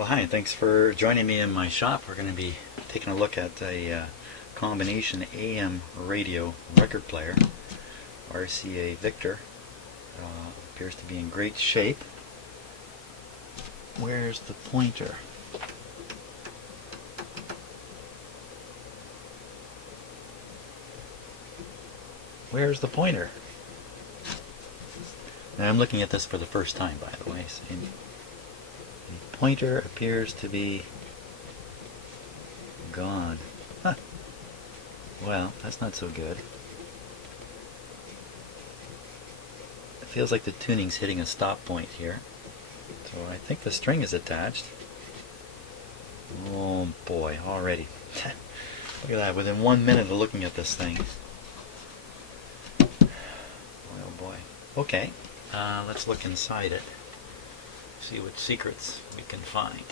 Well, hi, thanks for joining me in my shop. We're going to be taking a look at a combination AM radio record player, RCA Victor. Appears to be in great shape. Where's the pointer? Where's the pointer? Now I'm looking at this for the first time, by the way. So the pointer appears to be gone. Huh. Well, that's not so good. It feels like the tuning's hitting a stop point here. So I think the string is attached. Oh boy, already. Look at that, within 1 minute of looking at this thing. Oh boy. Okay, let's look inside it. See what secrets we can find.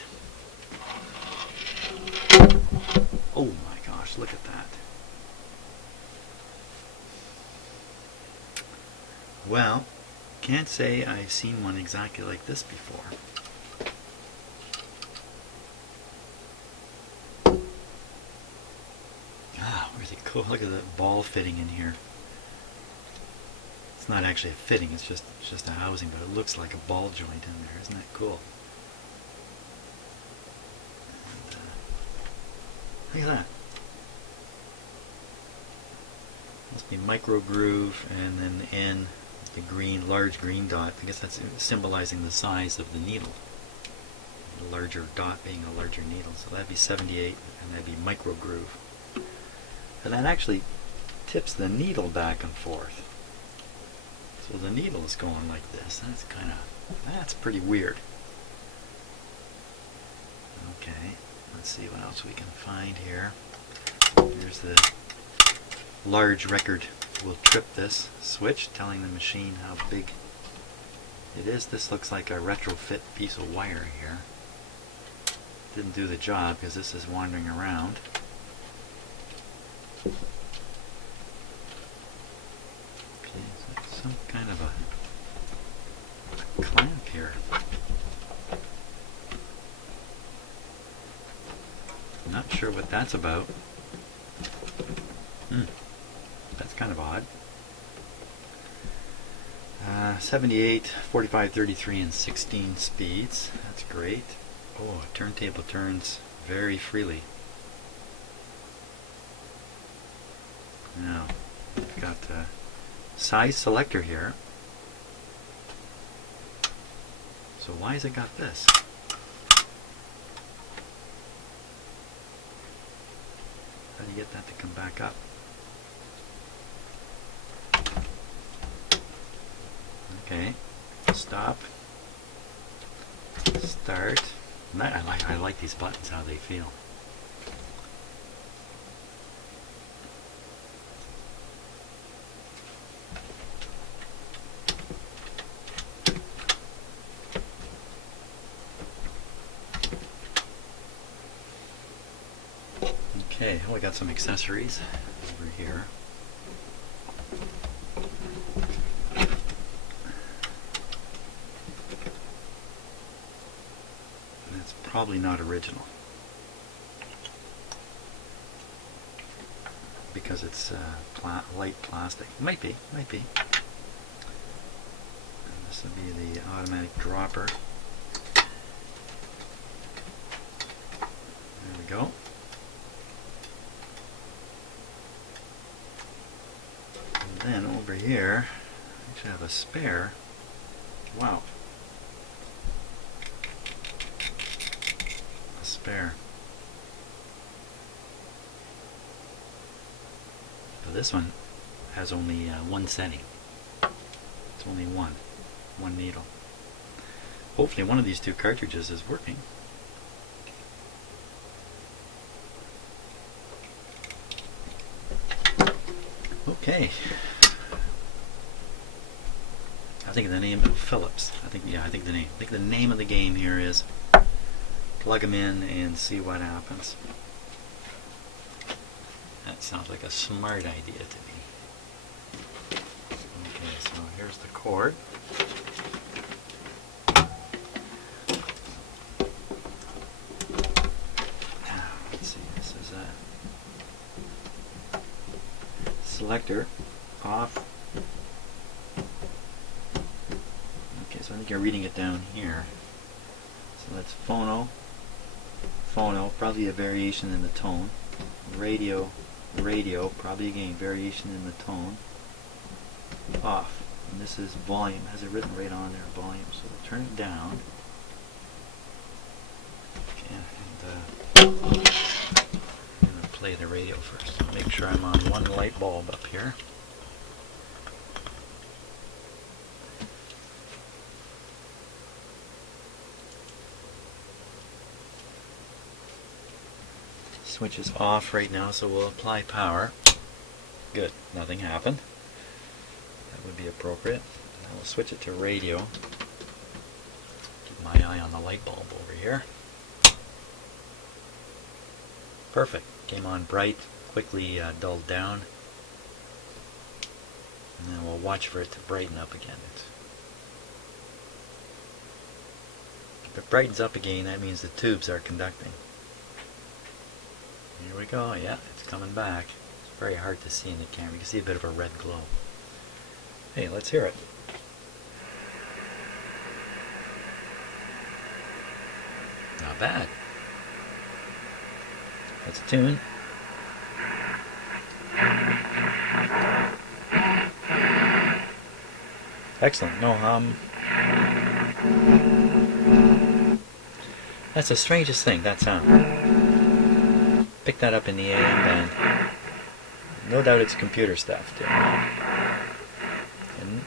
Oh my gosh, look at that. Well, can't say I've seen one exactly like this before. Ah, really cool. Look at the ball fitting in here. It's not actually a fitting, it's just a housing, but it looks like a ball joint in there. Isn't that cool? And, look at that. Must be micro groove, and then the N, the green, large green dot. I guess that's symbolizing the size of the needle. The larger dot being a larger needle. So that'd be 78, and that'd be micro groove. And that actually tips the needle back and forth. So the needle is going like this. That's pretty weird. Okay, let's see what else we can find here. Here's the large record. Will trip this switch, telling the machine how big it is. This looks like a retrofit piece of wire here. Didn't do the job because this is wandering around. Some kind of a clamp here. Not sure what that's about. That's kind of odd. 78, 45, 33, and 16 speeds. That's great. Oh, a turntable turns very freely. Now, we've got size selector here. So why has it got this? How do you get that to come back up? Okay, stop, start. I like these buttons, how they feel. Okay, we got some accessories over here. That's probably not original because it's light plastic. Might be. And this will be the automatic dropper. There we go. And then over here, I actually have a spare. Wow. A spare. But this one has only one setting. It's only one needle. Hopefully one of these two cartridges is working. Okay. I think the name of Phillips. I think the name of the game here is plug them in and see what happens. That sounds like a smart idea to me. Okay, so here's the cord. selector, off. Okay, so I think you're reading it down here. So that's phono, probably a variation in the tone. Radio, probably again variation in the tone. Off. And this is volume, has it written right on there, volume. So we'll turn it down. Okay, and I'm going to play the radio first. Make sure I'm on one light bulb up here. Switch is off right now, so we'll apply power. Good, nothing happened. That would be appropriate. Now we'll switch it to radio. Keep my eye on the light bulb over here. Perfect. Came on bright, quickly dulled down. And then we'll watch for it to brighten up again. If it brightens up again, that means the tubes are conducting. Here we go, yeah, it's coming back. It's very hard to see in the camera. You can see a bit of a red glow. Hey, let's hear it. Not bad. Let's tune. Excellent, no hum. That's the strangest thing, that sound. Pick that up in the AM band. No doubt it's computer stuff too. And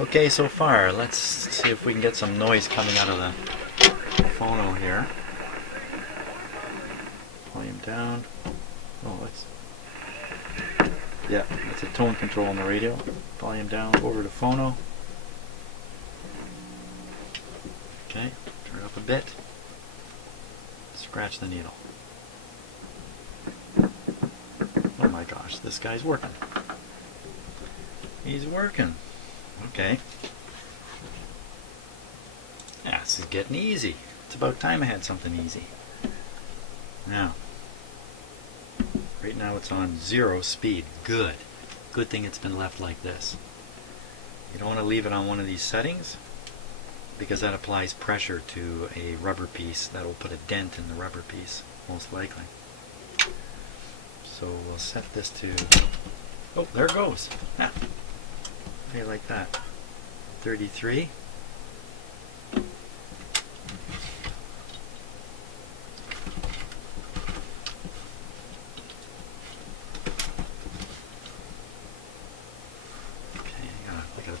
okay so far. Let's see if we can get some noise coming out of the phono here. Volume down. Oh, yeah, that's a tone control on the radio. Volume down, over to phono. Okay, turn it up a bit. Scratch the needle. Oh my gosh, this guy's working. He's working. Okay. Yeah, this is getting easy. It's about time I had something easy. Now, right now it's on 0 speed. Good. Good thing it's been left like this. You don't want to leave it on one of these settings because that applies pressure to a rubber piece. That will put a dent in the rubber piece, most likely. So we'll set this to... Oh, there it goes. Yeah. How do you like that? 33.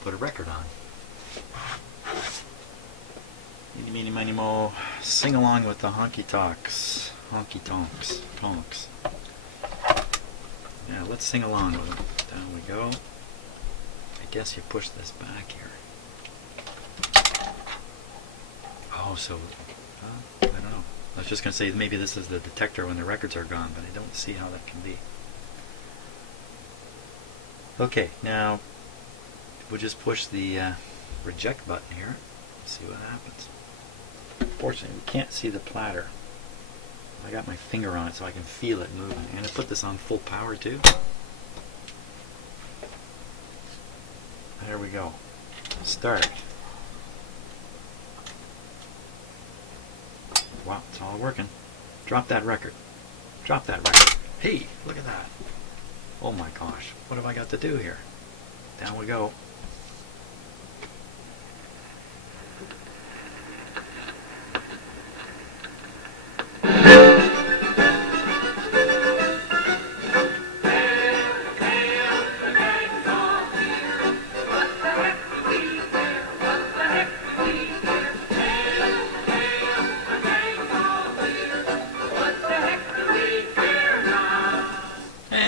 Put a record on. Eeny, meeny, miny, mo. Sing along with the honky tonks. Honky tonks. Tonks. Yeah, let's sing along with them. Down we go. I guess you push this back here. Oh, so... I don't know. I was just going to say maybe this is the detector when the records are gone, but I don't see how that can be. Okay, now... we'll just push the reject button here. See what happens. Unfortunately, we can't see the platter. I got my finger on it so I can feel it moving. I'm going to put this on full power too. There we go. Start. Wow, it's all working. Drop that record. Drop that record. Hey, look at that. Oh my gosh. What have I got to do here? Down we go.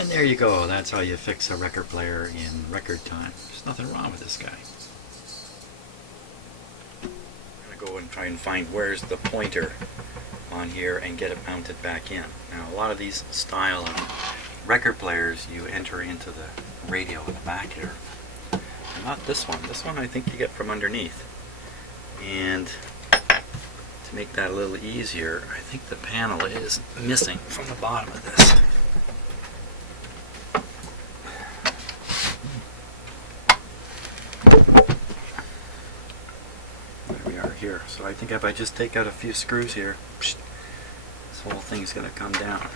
There you go. That's how you fix a record player in record time. There's nothing wrong with this guy. I'm going to go and try and find where's the pointer on here and get it mounted back in. Now, a lot of these style of record players, you enter into the radio in the back here. Not this one. This one I think you get from underneath. And To make that a little easier, I think the panel is missing from the bottom of this. There we are here. So I think if I just take out a few screws here, this whole thing's going to come down.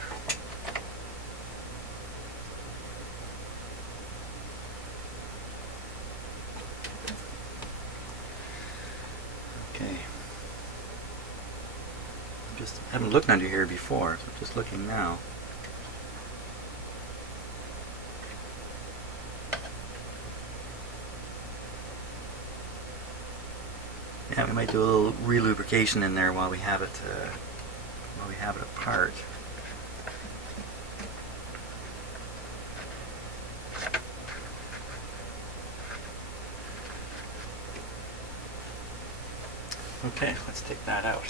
Okay. I haven't looked under here before, so I'm just looking now. Yeah, we might do a little relubrication in there while we have it apart. Okay, let's take that out.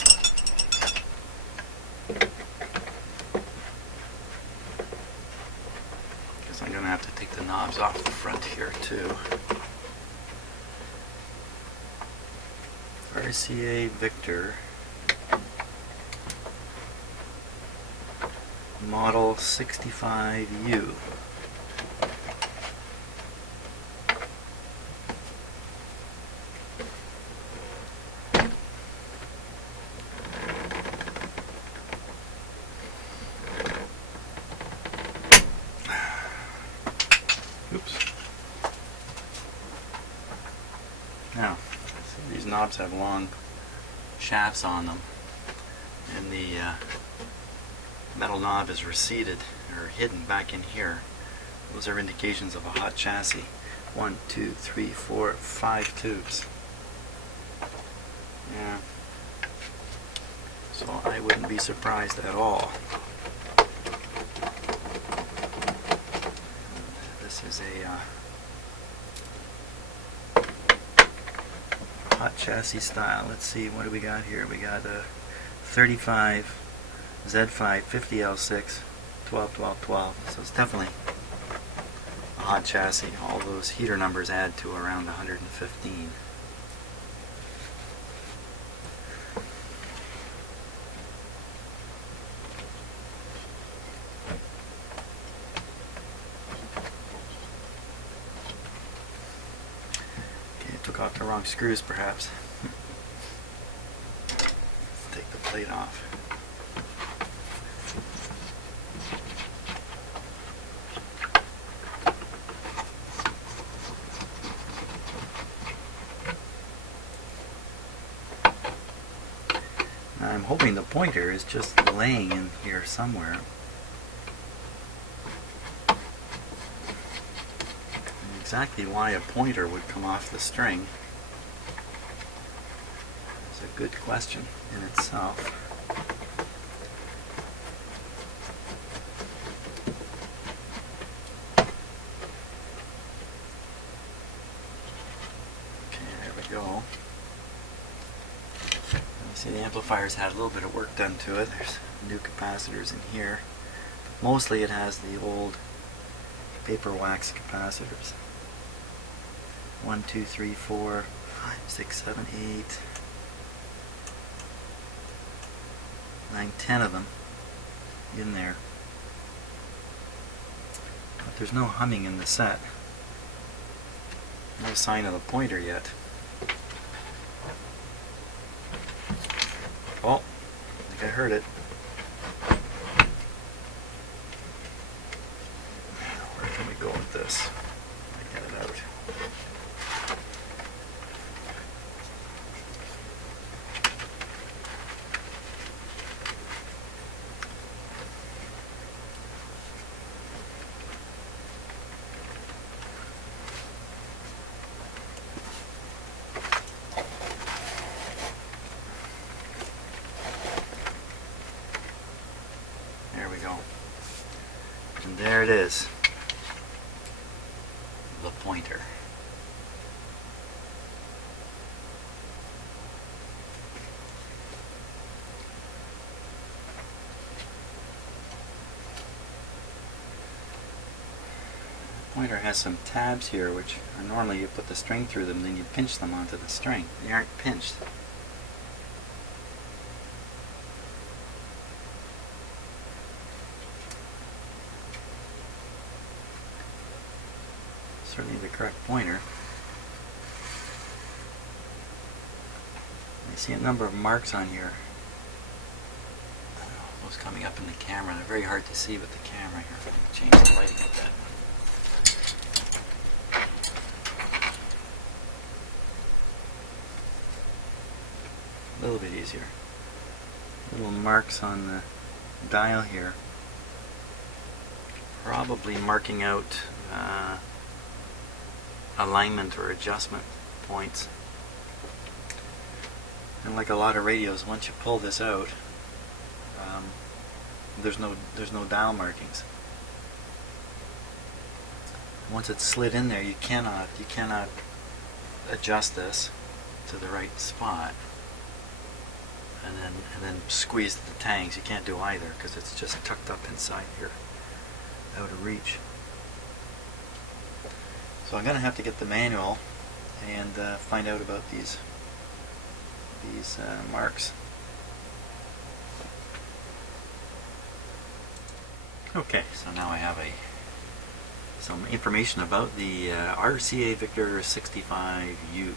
Because I'm going to have to take the knobs off the front here too. RCA Victor model 65U. Oops. Now, these knobs have long shafts on them, and the metal knob is receded or hidden back in here. Those are indications of a hot chassis. 1, 2, 3, 4, 5 tubes. Yeah. So I wouldn't be surprised at all. This is a hot chassis style. Let's see, what do we got here? We got a 35 Z5 50L6 12 12 12. So it's definitely a hot chassis. All those heater numbers add to around 115. Took off the wrong screws perhaps. Let's take the plate off. Now I'm hoping the pointer is just laying in here somewhere. Exactly why a pointer would come off the string is a good question in itself. Okay, there we go. You see the amplifier's had a little bit of work done to it. There's new capacitors in here. Mostly it has the old paper wax capacitors. 1, 2, 3, 4, 5, 6, 7, 8, 9, 10 of them in there. But there's no humming in the set. No sign of the pointer yet. Oh, I think I heard it. Where can we go with this? Get it out. There we go. And there it is. The pointer. The pointer has some tabs here, which are normally you put the string through them, then you pinch them onto the string. They aren't pinched. certainly the correct pointer. I see a number of marks on here. I don't know what's coming up in the camera. They're very hard to see with the camera here. If I can change the lighting a bit. A little bit easier. Little marks on the dial here. Probably marking out alignment or adjustment points. And like a lot of radios, once you pull this out, there's no dial markings. Once it's slid in there, you cannot adjust this to the right spot and then squeeze the tangs. You can't do either because it's just tucked up inside here, out of reach. So I'm going to have to get the manual and find out about these marks. Okay, so now I have some information about the RCA Victor 65U,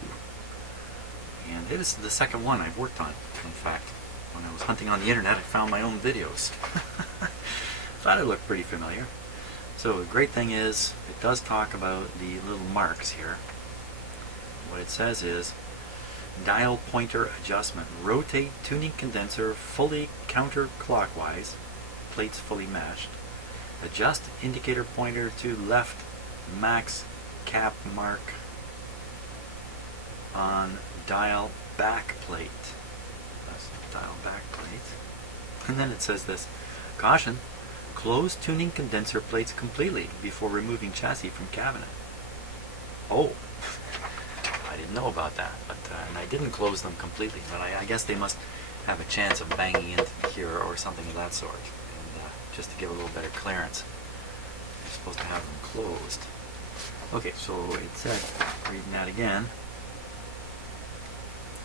and it is the second one I've worked on. In fact, when I was hunting on the internet, I found my own videos. Thought it looked pretty familiar. So the great thing is, it does talk about the little marks here. What it says is, dial pointer adjustment. Rotate tuning condenser fully counterclockwise, plates fully matched. Adjust indicator pointer to left max cap mark on dial back plate. That's dial back plate. And then it says this, caution, close tuning condenser plates completely before removing chassis from cabinet. Oh, I didn't know about that, but and I didn't close them completely, but I guess they must have a chance of banging into here or something of that sort, and just to give a little better clearance. You're supposed to have them closed. Okay, so it said, reading that again,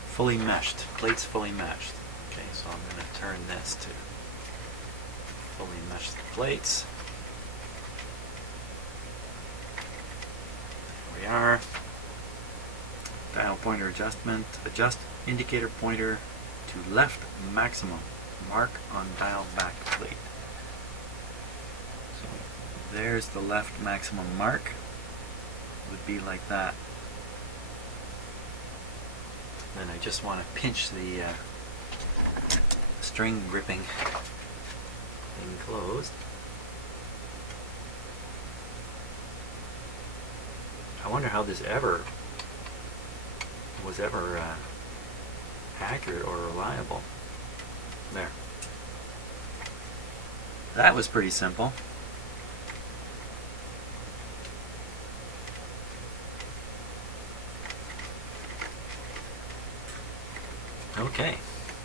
fully meshed, plates fully meshed. Okay, so I'm going to turn this to fully meshed plates. There we are. Dial pointer adjustment. Adjust indicator pointer to left maximum. Mark on dial back plate. So there's the left maximum mark. Would be like that. Then I just want to pinch the string gripping thing closed. I wonder how this was ever accurate or reliable. There. That was pretty simple. Okay,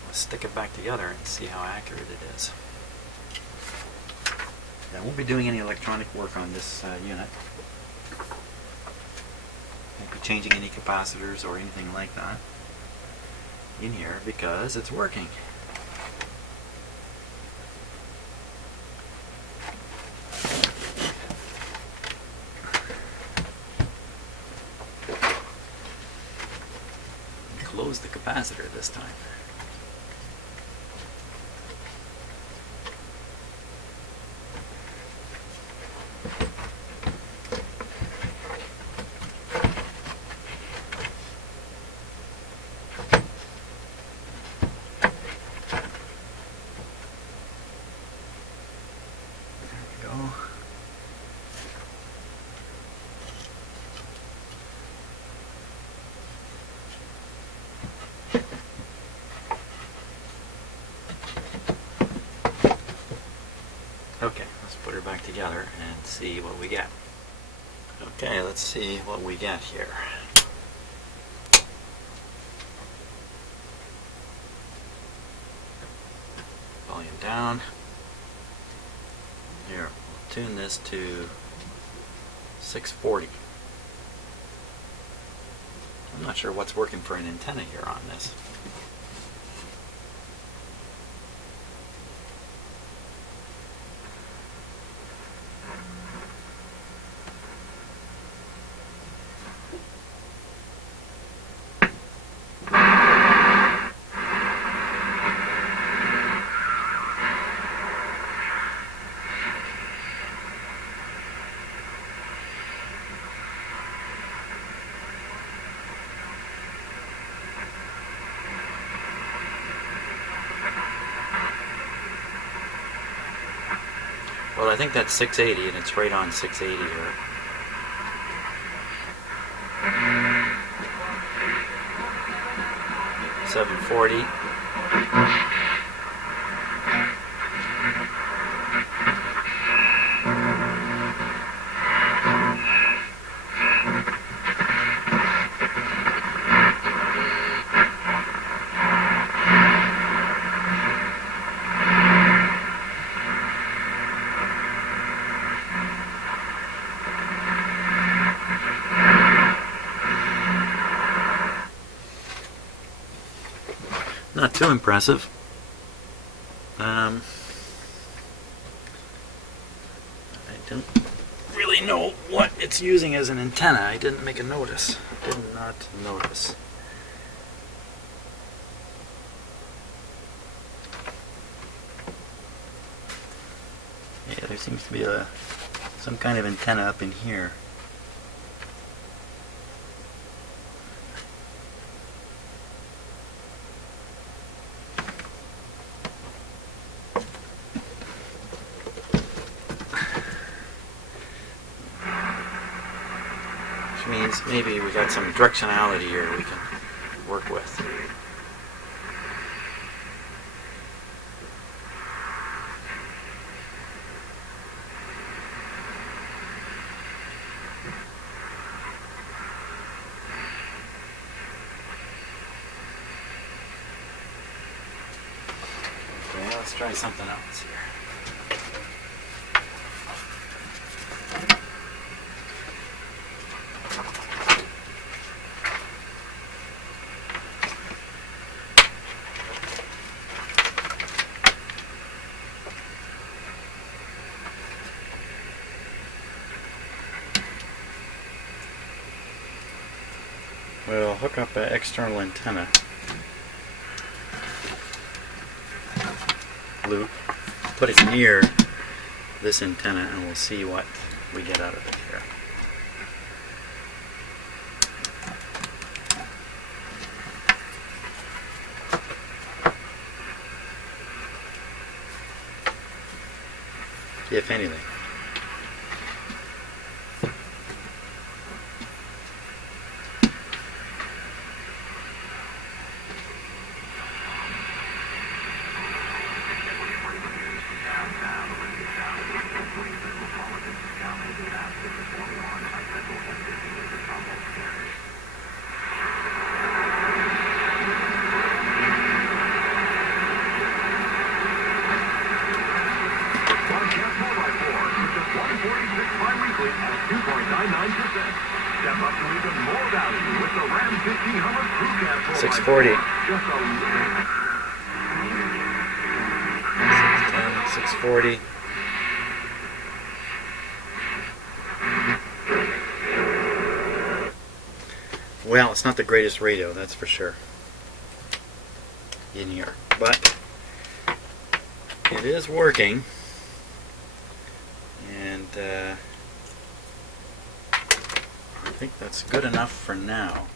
let's stick it back together and see how accurate it is. I won't be doing any electronic work on this unit. Won't be changing any capacitors or anything like that in here because it's working. Close the capacitor this time. Okay, let's put her back together and see what we get. Okay, let's see what we get here. Volume down. Here, we'll tune this to 640. I'm not sure what's working for an antenna here on this. I think that's 680, and it's right on 680 here. $740. Not too impressive. I don't really know what it's using as an antenna. I didn't make a notice. Did not notice. Yeah, there seems to be some kind of antenna up in here. Means maybe we got some directionality here we can work with. Okay, let's try something else here. We'll hook up an external antenna loop, put it near this antenna, and we'll see what we get out of it here. If anything. at 2.99%. Step up to even more value with the Ram 15 Hummer Crew Cab 640. Just a 640. Well, it's not the greatest radio, that's for sure, in here, but it is working, and I think that's good enough for now.